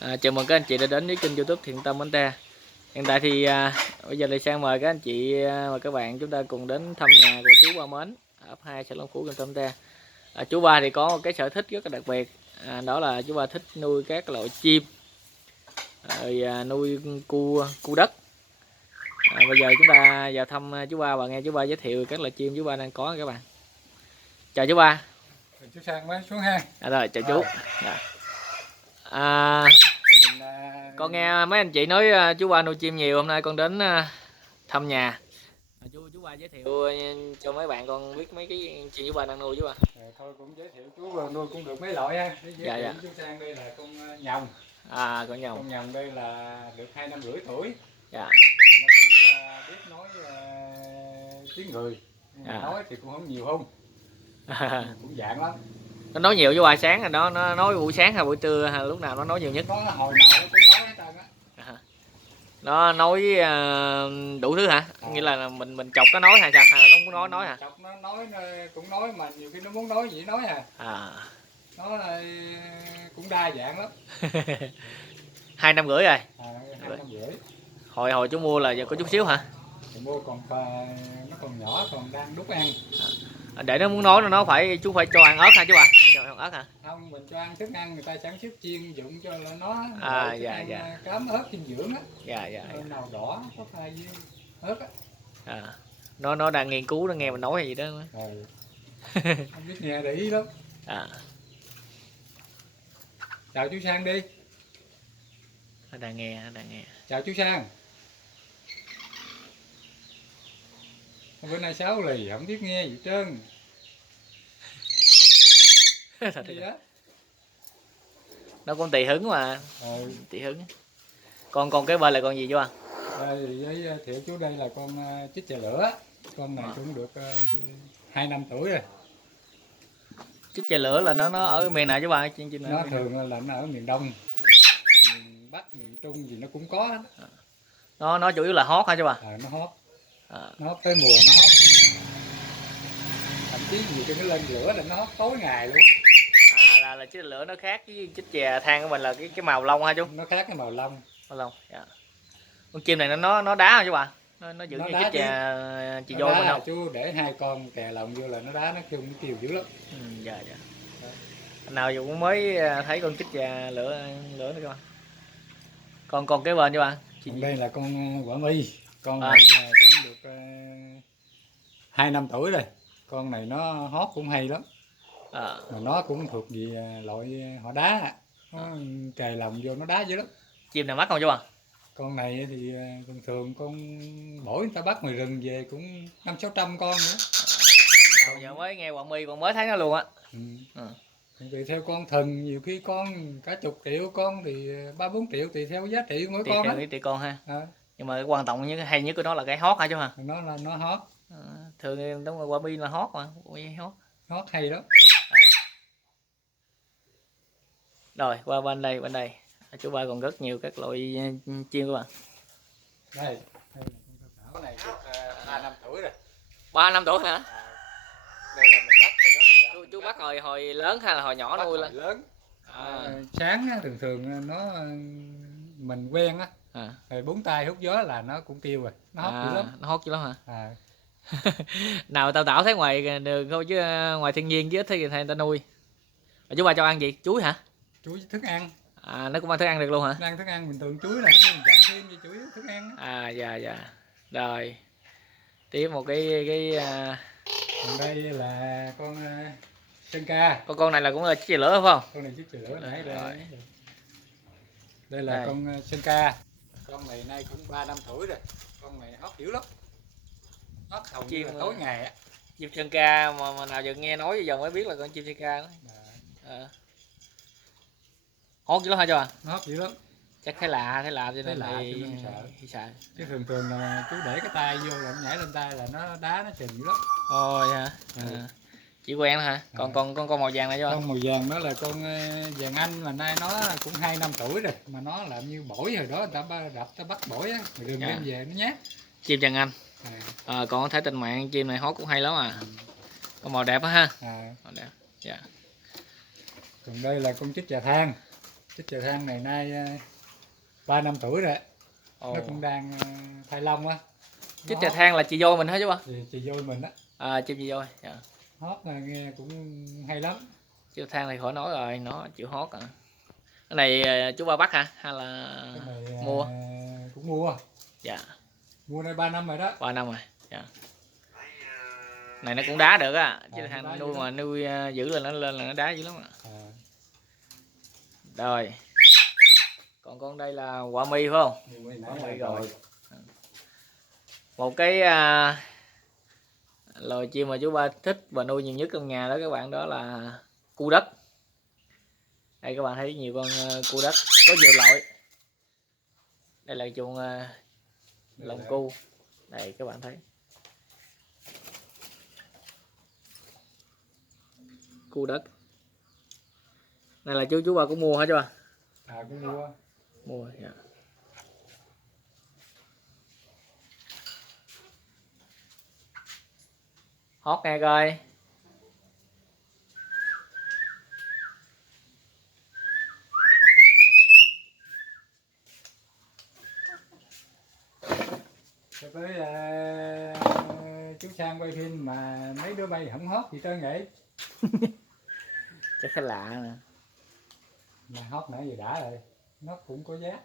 Chào mừng các anh chị đã đến với kênh YouTube Thiện Tâm Bến Tre. Hiện tại thì bây giờ lại sang mời các anh chị và các bạn chúng ta cùng đến thăm nhà của chú Ba Mến ở ấp 2 xã Long Phú, huyện Bến Tre. Chú Ba thì có một cái sở thích rất là đặc biệt, đó là chú Ba thích nuôi các loại chim, rồi nuôi cua đất. Bây giờ chúng ta vào thăm chú Ba và nghe chú Ba giới thiệu các loại chim chú Ba đang có các bạn. Chào chú Ba. Chú Sang mới xuống ha. Rồi chào chú. Con nghe mấy anh chị nói chú Ba nuôi chim nhiều, hôm nay con đến thăm nhà. Chú Ba giới thiệu cho mấy bạn con biết mấy cái chim chú Ba đang nuôi chú Ba. Thôi cũng giới thiệu chú nuôi cũng được mấy loại ha. Dạ. Chú Sang đây là con nhồng. Con nhồng. Con nhồng đây là được 2 năm rưỡi tuổi. Dạ. Thì nó cũng biết nói tiếng người. Nói thì cũng không nhiều không. Cũng dạng lắm. Nó nói nhiều chú Ba, sáng rồi nó nói buổi sáng hay buổi trưa hay lúc nào nó nói nhiều nhất? Nó hồi nào nó cũng nói hết trơn á. Nó nói đủ thứ hả? Nghĩa là mình chọc nó nói hay sao? Hay là nó muốn nói hả? Chọc nó nói cũng nói, mà nhiều khi nó muốn nói gì nói à. Nó cũng đa dạng lắm. 2 năm rưỡi rồi. 2 năm rưỡi. Hồi chú mua là giờ có chút xíu hả? Mua còn nó còn nhỏ, còn đang đút ăn. Để nó muốn nói nó phải chú phải cho ăn ớt hả chú Ba? Cho ăn ớt hả? Không, mình cho ăn thức ăn người ta sản xuất chuyên dụng cho nó dạ. cám ớt dinh dưỡng á. Dạ. Màu đỏ có pha với ớt á. Nó đang nghiên cứu, nó nghe mình nói hay gì đó. Không biết nghe để ý lắm. Chào chú Sang đi. Nó đang nghe. Chào chú Sang. Bữa nay Sáu lì không biết nghe gì trơn. Gì đó? Nó cũng tùy hứng mà. Tùy hứng. Còn cái bên là con gì chú ạ? Với thiệu chú đây là con chích chà lửa. Con này cũng được 2 năm tuổi rồi. Chích chà lửa là nó ở miền nào chú ba? Nó thường là nó ở miền Đông, miền Bắc, miền Trung gì nó cũng có. Nó chủ yếu là hót hả chú ba? Nó hót. Nó tới mùa nó hót, thậm chí nhiều khi nó lên lửa là nó hót tối ngày luôn. Là chích lửa nó khác với chích chè than của mình là cái màu lông hả chú? Nó khác cái màu lông. Dạ. Con chim này nó đá hả chú ba? Nó giữ như chích chè chị dôi mình không? Chú để 2 con kè lồng vô là nó đá, nó kêu dữ lắm. Dạ. Nào giờ cũng mới thấy con chích chè lửa nữa các bạn. Còn cái bên chú ba? Còn đây là con quả mi. Con này cũng được 2 năm tuổi rồi. Con này nó hót cũng hay lắm. Mà nó cũng thuộc về loại họ đá. Nó kề lồng vô nó đá dữ lắm. Chim nào mắc không chú ba? Con này thì thường con mỗi người ta bắt ngoài rừng về cũng 500-600 con nữa. Đầu giờ mới nghe quả mi còn mới thấy nó luôn á. Tùy theo con thần, nhiều khi con cả chục triệu, con thì 3-4 triệu, tùy theo giá trị mỗi con đó. Tùy con ha. Nhưng mà cái quan trọng nhất hay nhất của nó là cái hót hả chú hả? Nó hót. Thường đúng rồi, quả bi là hót mà. Hót hay đó. Rồi qua bên đây chú ba còn rất nhiều các loại chim các bạn. Đây con này được 3 năm tuổi rồi. 3 năm tuổi hả? Đây là mình bắt rồi đó. Chú bắt hồi lớn hay là hồi nhỏ nuôi lên? Lớn. Sáng thường nó mình quen á. Rồi 4 tay hút gió là nó cũng kêu rồi. Nó hót dữ lắm. Nó hót dữ lắm hả? Nào Tảo thấy ngoài đường thôi chứ ngoài thiên nhiên chứ thì người ta nuôi. Chú ba cho ăn gì? Chuối hả? Chuối thức ăn. Nó cũng ăn thức ăn được luôn hả? Nó ăn thức ăn bình thường, chuối là dặm thêm như chuối thức ăn. Dạ. Rồi. Tiếp một cái còn đây là con Sơn Ca. Con này là cũng là chích chè lửa phải không? Con này chích chè lửa nãy rồi. Đây là con Sơn Ca. Con này nay cũng 3 năm tuổi rồi. Con này hót dữ lắm. Hót hầu như là tối ngày á. Chim Sơn Ca mà nào giờ nghe nói giờ mới biết là con chim Sơn Ca đó. Hót dữ lắm hả chú ạ? Nó hót dữ lắm. Chắc thấy lạ cho nên sợ. Chứ thường là chú để cái tay vô là nó nhảy lên tay là nó đá nó chừng dữ lắm. Hả? Chỉ quen hả? Còn con màu vàng này cho con màu vàng đó là con vàng Anh, mà nay nó cũng 2 năm tuổi rồi, mà nó làm như bổi hồi đó người ta đập ta bắt bổi á, rồi đừng đem về nó nhát. Chim vàng Anh. Con thấy trên mạng chim này hót cũng hay lắm con màu đẹp á ha. Màu đẹp. Dạ. Còn đây là con chích chà than. Chích chào than này nay 3 năm tuổi rồi. Ồ. Nó cũng đang thay lông á. Chích chào than là chị dôi mình hết chứ ba? Chị dôi mình á. À, chim chị dôi. Dạ. Hót là nghe cũng hay lắm. Chích chào than thì khỏi nói rồi, nó chịu hót à. Cái này chú ba bắt hả hay là Cái này mua? cũng mua. Dạ. Mua đây 3 năm rồi đó. 3 năm rồi. Dạ. Này nó cũng đá được á, chứ thằng nuôi mà nuôi giữ lên là nó đá dữ lắm ạ. Rồi. Còn con đây là quả mi phải không? Quả mi rồi. Một cái loài chim mà chú ba thích và nuôi nhiều nhất trong nhà đó các bạn, đó là cu đất. Đây các bạn thấy nhiều con cu đất, có nhiều loại. Đây là chuồng lồng cu. Đây các bạn thấy. Cu đất. Này là chú ba cũng mua hả chú ba? Cũng mua. Mua dạ. Hót nghe coi. Cho tới chú Sang quay phim mà mấy đứa bay không hót gì trơn vậy. Chắc cái lạ nè. Mà hót nãy giờ đã rồi, nó cũng có giá.